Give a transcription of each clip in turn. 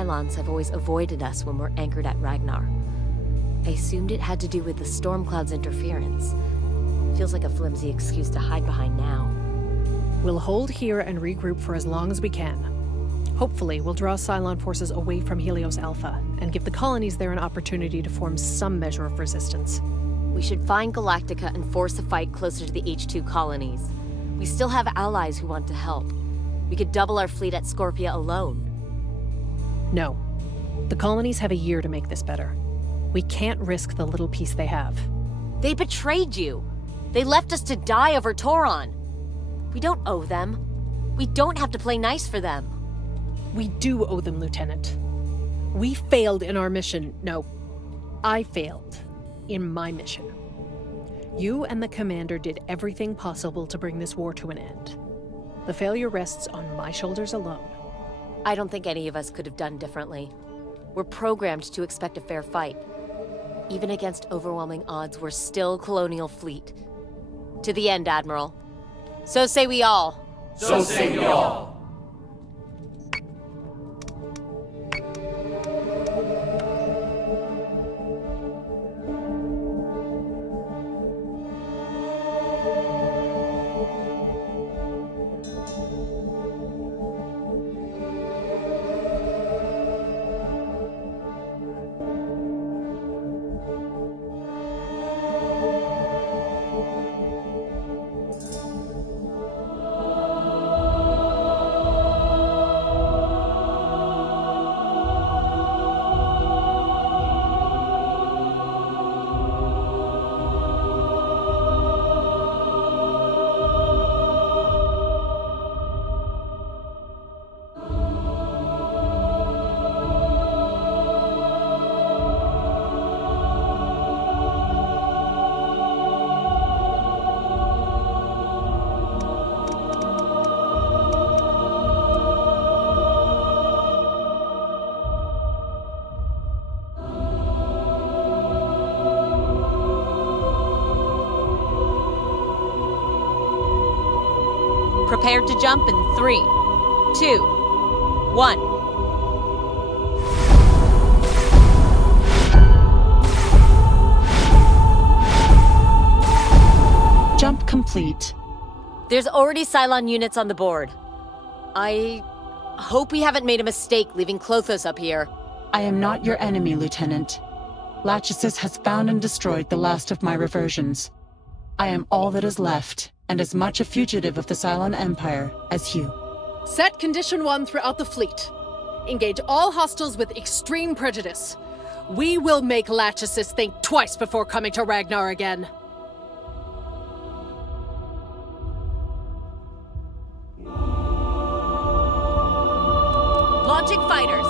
Cylons have always avoided us when we're anchored at Ragnar. I assumed it had to do with the storm cloud's interference. Feels like a flimsy excuse to hide behind now. We'll hold here and regroup for as long as we can. Hopefully, we'll draw Cylon forces away from Helios Alpha and give the colonies there an opportunity to form some measure of resistance. We should find Galactica and force a fight closer to the H2 colonies. We still have allies who want to help. We could double our fleet at Scorpia alone. No. The colonies have a year to make this better. We can't risk the little piece they have. They betrayed you. They left us to die over Toron. We don't owe them. We don't have to play nice for them. We do owe them, Lieutenant. We failed in our mission. No, I failed in my mission. You and the Commander did everything possible to bring this war to an end. The failure rests on my shoulders alone. I don't think any of us could have done differently. We're programmed to expect a fair fight. Even against overwhelming odds, we're still Colonial Fleet. To the end, Admiral. So say we all. So say we all. Prepared to jump in 3, 2, 1. Jump complete. There's already Cylon units on the board. I hope we haven't made a mistake leaving Klothos up here. I am not your enemy, Lieutenant. Lanchesis has found and destroyed the last of my reversions. I am all that is left, and as much a fugitive of the Cylon Empire as you. Set Condition 1 throughout the fleet. Engage all hostiles with extreme prejudice. We will make Lanchesis think twice before coming to Ragnar again. Launching fighters.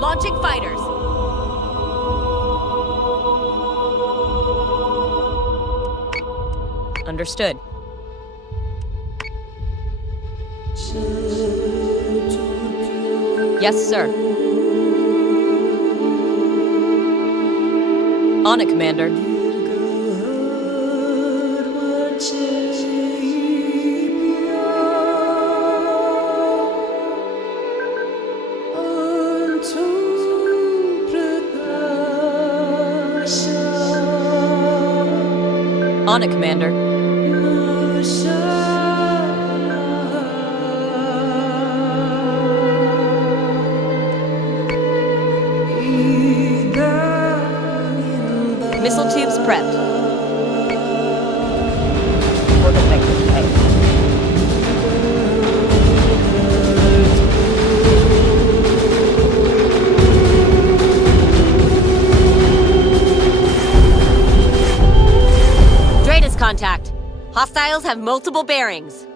Launching fighters. Understood. Yes, sir. On it, Commander. On it, Commander. Missile tubes prepped. Orbit vectors pegged. Daidalos contact. Hostiles have multiple bearings.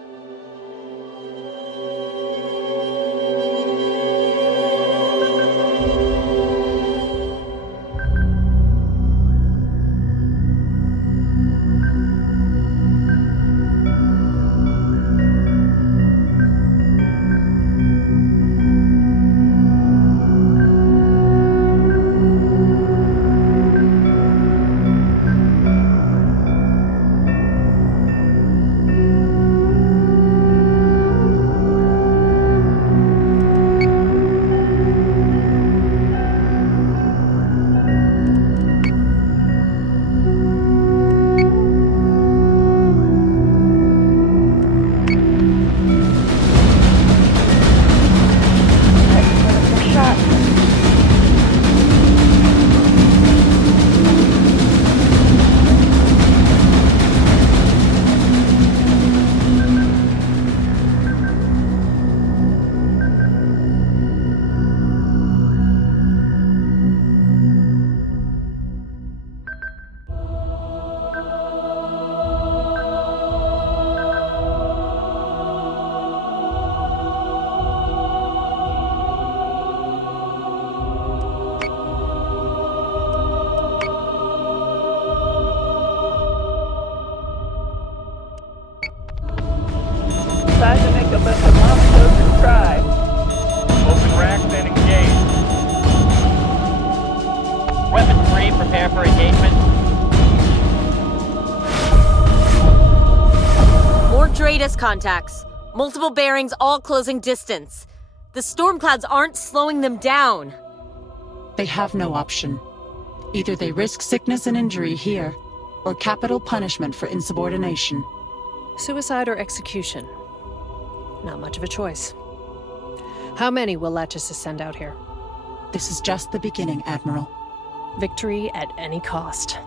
the monsters try. Open racks and engage. Weapons free, prepare for engagement. More Daidalos contacts. Multiple bearings, all closing distance. The storm clouds aren't slowing them down. They have no option. Either they risk sickness and injury here, or capital punishment for insubordination. Suicide or execution? Not much of a choice. How many will Lanchesis send out here? This is just the beginning, Admiral. Victory at any cost.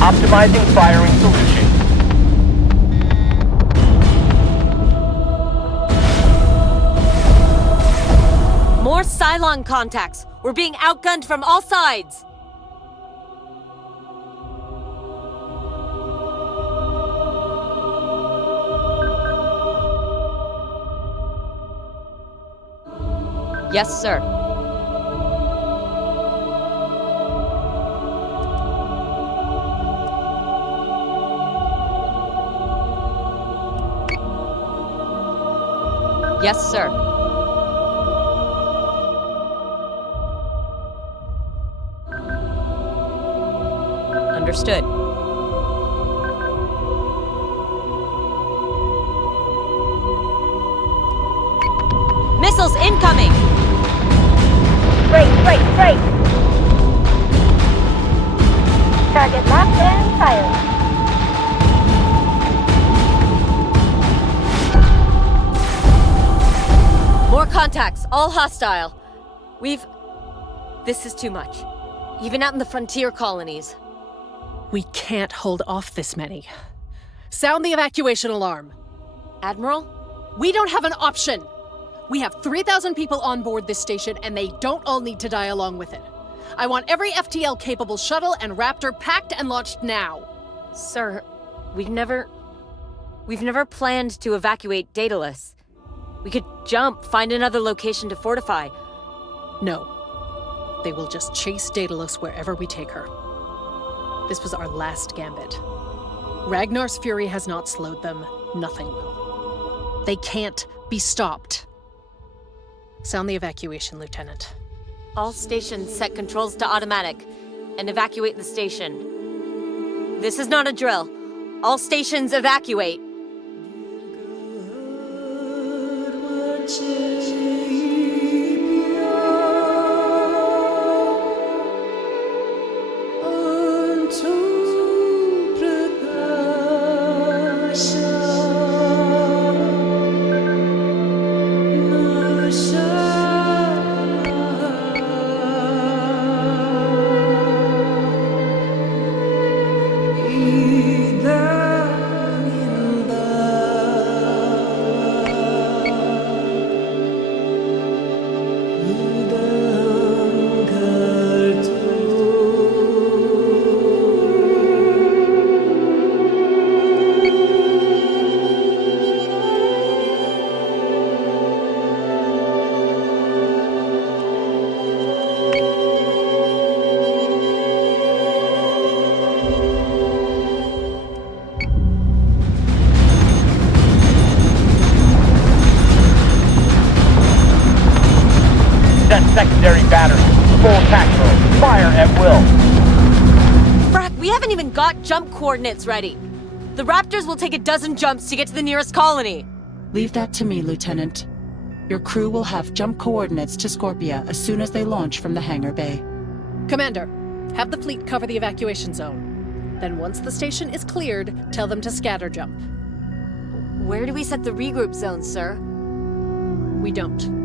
Optimizing firing solution. More Cylon contacts. We're being outgunned from all sides. Yes, sir. Yes, sir. Understood. Missiles incoming! Straight. Target locked and firing. More contacts, all hostile. This is too much. Even out in the frontier colonies. We can't hold off this many. Sound the evacuation alarm. Admiral? We don't have an option. We have 3,000 people on board this station, and they don't all need to die along with it. I want every FTL-capable shuttle and Raptor packed and launched now. Sir, we've never planned to evacuate Daidalos. We could jump, find another location to fortify. No. They will just chase Daidalos wherever we take her. This was our last gambit. Ragnar's fury has not slowed them. Nothing will. They can't be stopped. Sound the evacuation, Lieutenant. All stations set controls to automatic and evacuate the station. This is not a drill. All stations evacuate. Secondary battery, full attack mode, fire at will. Frack, we haven't even got jump coordinates ready. The Raptors will take a dozen jumps to get to the nearest colony. Leave that to me, Lieutenant. Your crew will have jump coordinates to Scorpia as soon as they launch from the hangar bay. Commander, have the fleet cover the evacuation zone. Then once the station is cleared, tell them to scatter jump. Where do we set the regroup zone, sir? We don't.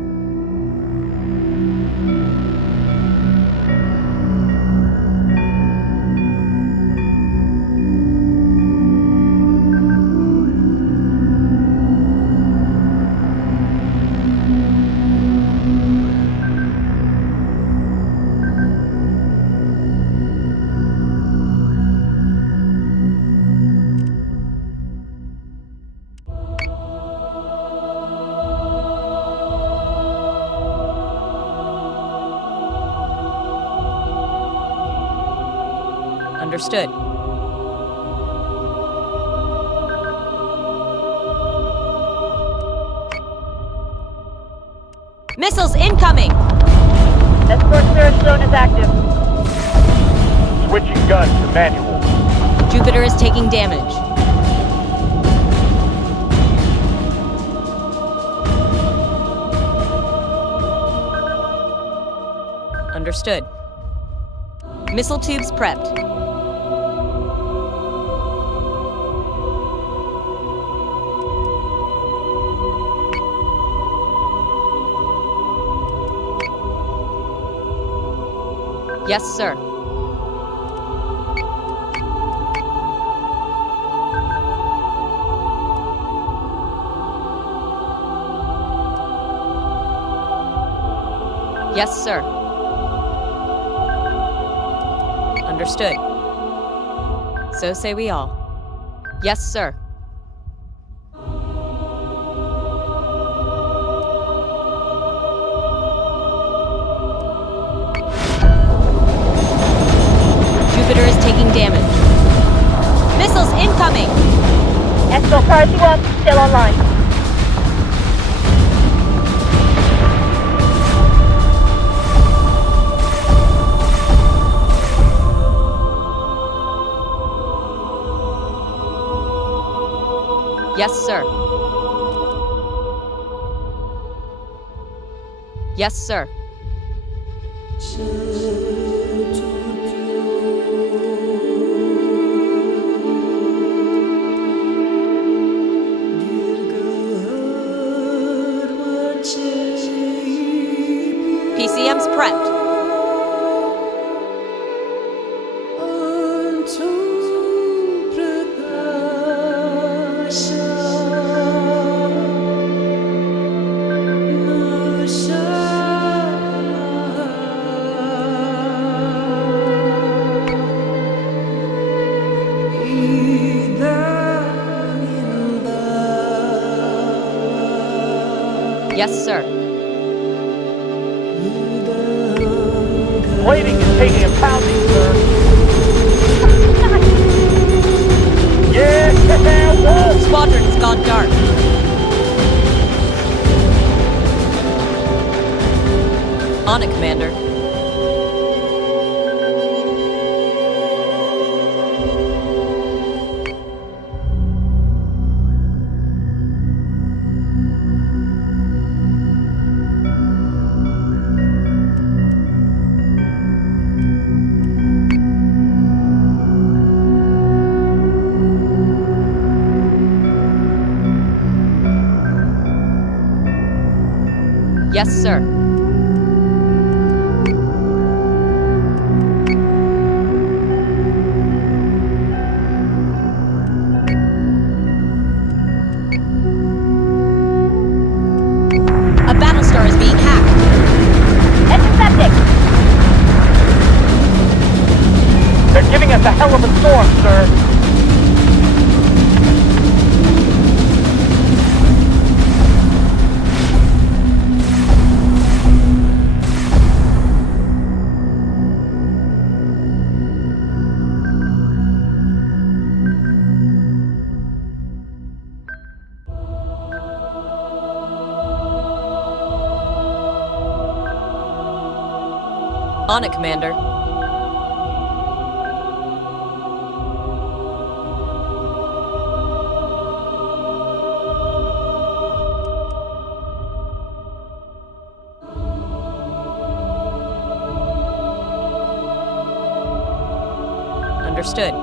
Understood. Missiles incoming! Escort surge zone is active. Switching guns to manual. Jupiter is taking damage. Understood. Missile tubes prepped. Yes, sir. Yes, sir. Understood. So say we all. Yes, sir. Jupiter is taking damage. Missiles incoming! Escort priority 1 still online. Yes, sir. Yes, sir. PCM's prepped. Yes, sir. Plating is taking a pounding, sir. Yeah, whoa! Squadron's gone dark. On it, Commander. Yes, sir. A Battlestar is being hacked. Intercepting! They're giving us a hell of a storm, sir. On it, Commander. Understood.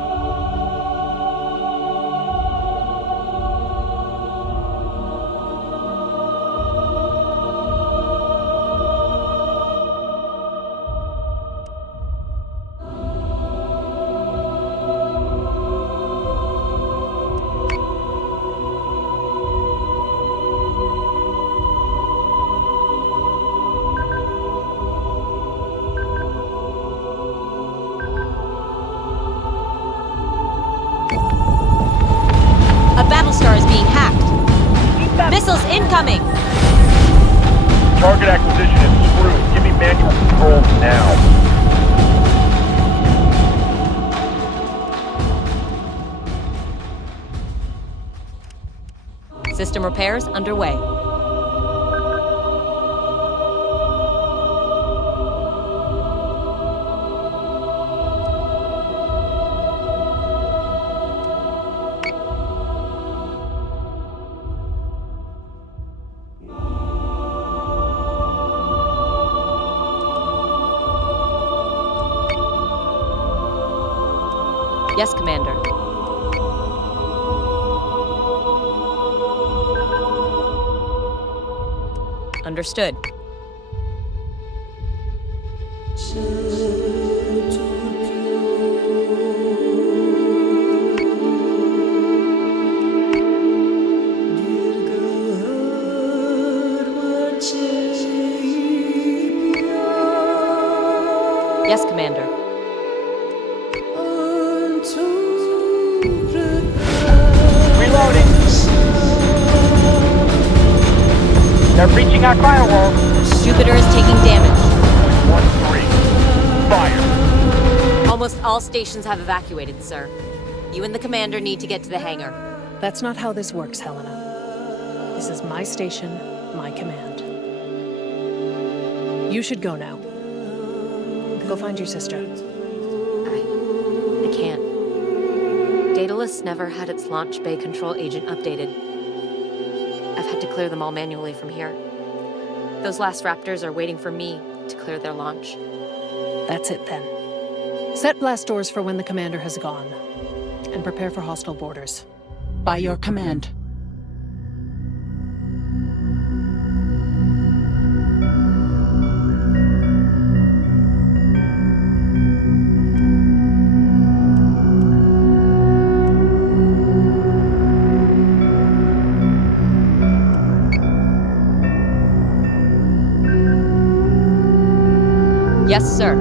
A Battlestar is being hacked. Missiles incoming! Target acquisition is screwed. Give me manual controls now. System repairs underway. Yes, Commander. Understood. Yes, Commander. Reloading. They're breaching our firewall. Jupiter is taking damage. 1-3. Fire. Almost all stations have evacuated, sir. You and the commander need to get to the hangar. That's not how this works, Helena. This is my station, my command. You should go now. Go find your sister. I can't. Daidalos never had its launch bay control agent updated. I've had to clear them all manually from here. Those last Raptors are waiting for me to clear their launch. That's it then. Set blast doors for when the commander has gone. And prepare for hostile borders. By your command. Yes, sir.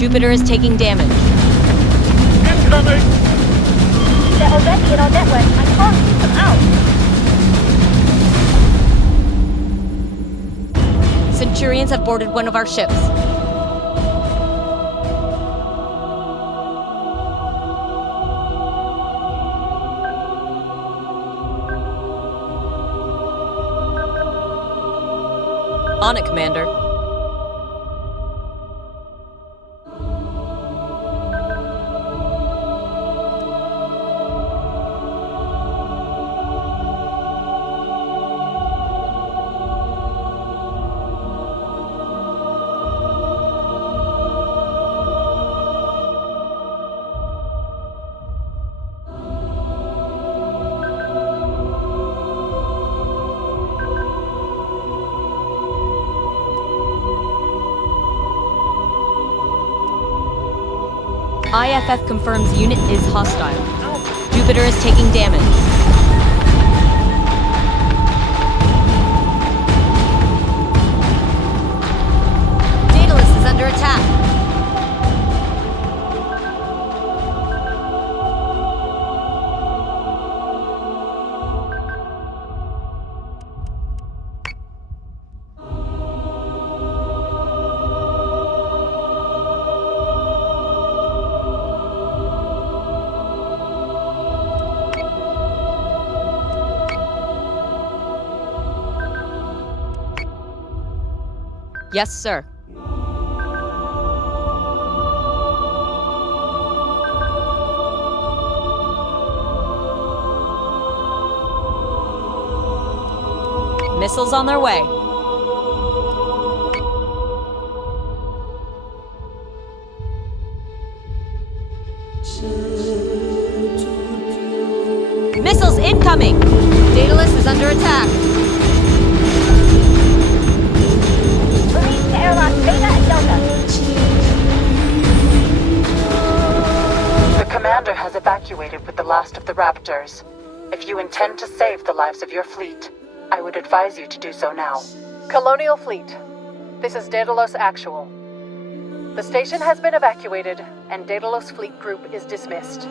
Jupiter is taking damage. Incoming! They're already in our network. I can't keep them out. Centurions have boarded one of our ships. On it, Commander. IFF confirms unit is hostile. Jupiter is taking damage. Daidalos is under attack. Yes, sir. Missiles on their way. Missiles incoming! Daidalos is under attack. Airlock Beta and Delta. The commander has evacuated with the last of the Raptors. If you intend to save the lives of your fleet, I would advise you to do so now. Colonial Fleet, this is Daidalos Actual. The station has been evacuated, and Daidalos Fleet Group is dismissed.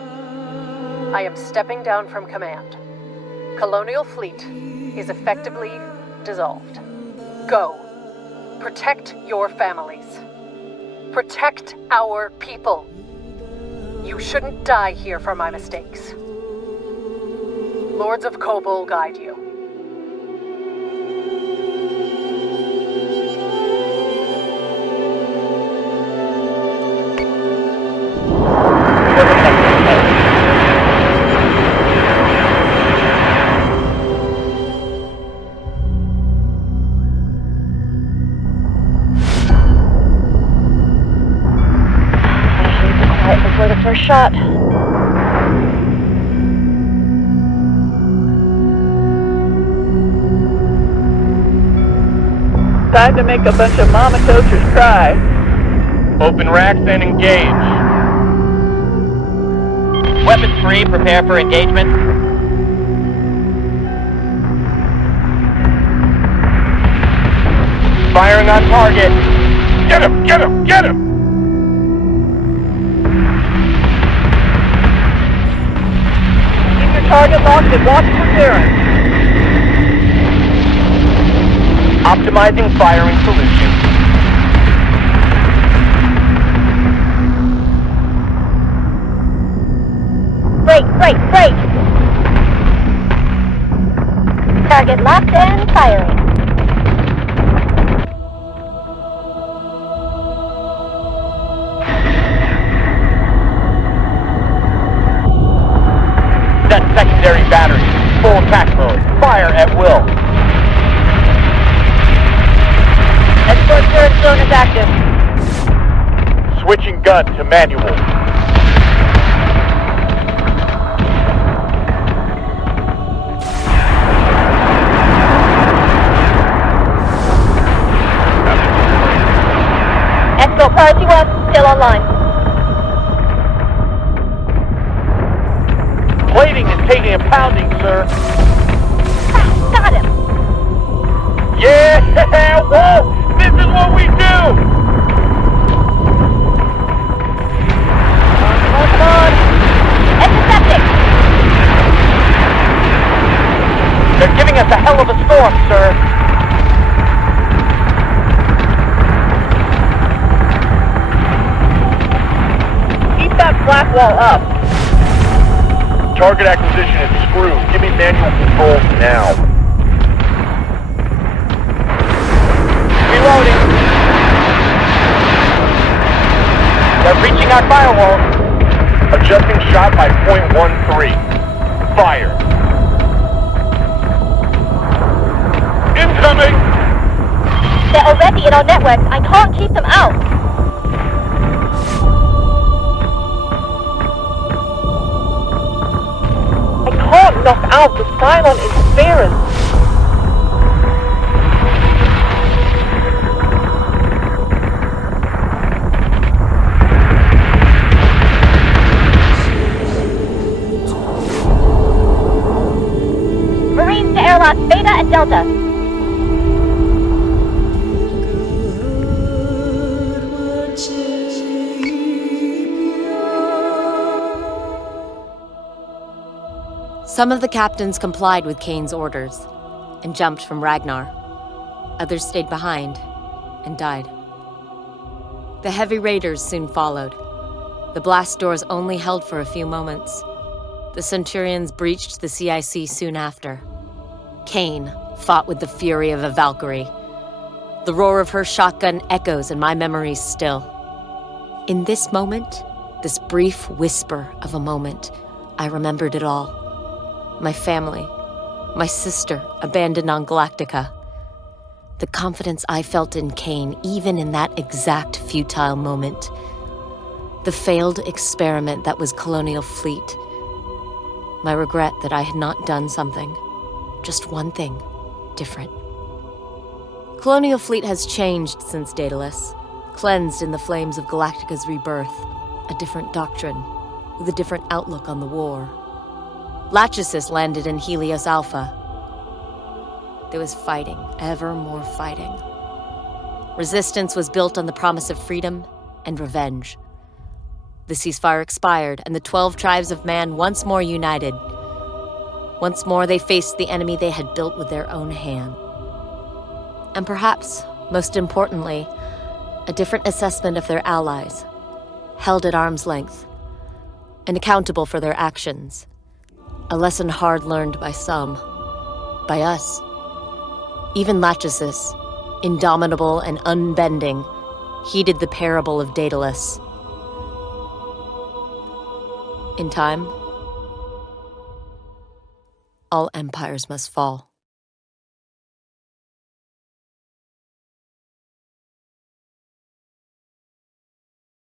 I am stepping down from command. Colonial Fleet is effectively dissolved. Go. Protect your families. Protect our people. You shouldn't die here for my mistakes. Lords of Kobol guide you. Before the first shot. Time to make a bunch of mama coaches cry. Open racks and engage. Weapons free, prepare for engagement. Firing on target. Get him! Get him! Get him! Keep your target locked and watch for clearance. Optimizing firing solution. Break. Target locked and firing. Set secondary battery. Full attack mode. Fire at will. Export turret zone is active. Switching gun to manual. Expo Priority 1 still online. Plating is taking a pounding, sir. Got him. Yeah! Whoa! This is what we do! north, sir. Keep that flak wall up. Target acquisition is screwed. Give me manual controls now. Reloading. They're breaching our firewall. Adjusting shot by .13. Fire. Incoming! They're already in our network. I can't keep them out. I can't knock out the Cylon interference. Marines to airlock Beta and Delta. Some of the captains complied with Kane's orders and jumped from Ragnar. Others stayed behind and died. The heavy raiders soon followed. The blast doors only held for a few moments. The Centurions breached the CIC soon after. Kane fought with the fury of a Valkyrie. The roar of her shotgun echoes in my memories still. In this moment, this brief whisper of a moment, I remembered it all. My family, my sister abandoned on Galactica. The confidence I felt in Kane, even in that exact futile moment. The failed experiment that was Colonial Fleet. My regret that I had not done something, just one thing, different. Colonial Fleet has changed since Daidalos, cleansed in the flames of Galactica's rebirth, a different doctrine, with a different outlook on the war. Lanchesis landed in Helios Alpha. There was fighting, ever more fighting. Resistance was built on the promise of freedom and revenge. The ceasefire expired, and the 12 tribes of man once more united. Once more they faced the enemy they had built with their own hand. And perhaps, most importantly, a different assessment of their allies, held at arm's length, and accountable for their actions. A lesson hard learned by some, by us. Even Lanchesis, indomitable and unbending, heeded the parable of Daidalos. In time, all empires must fall.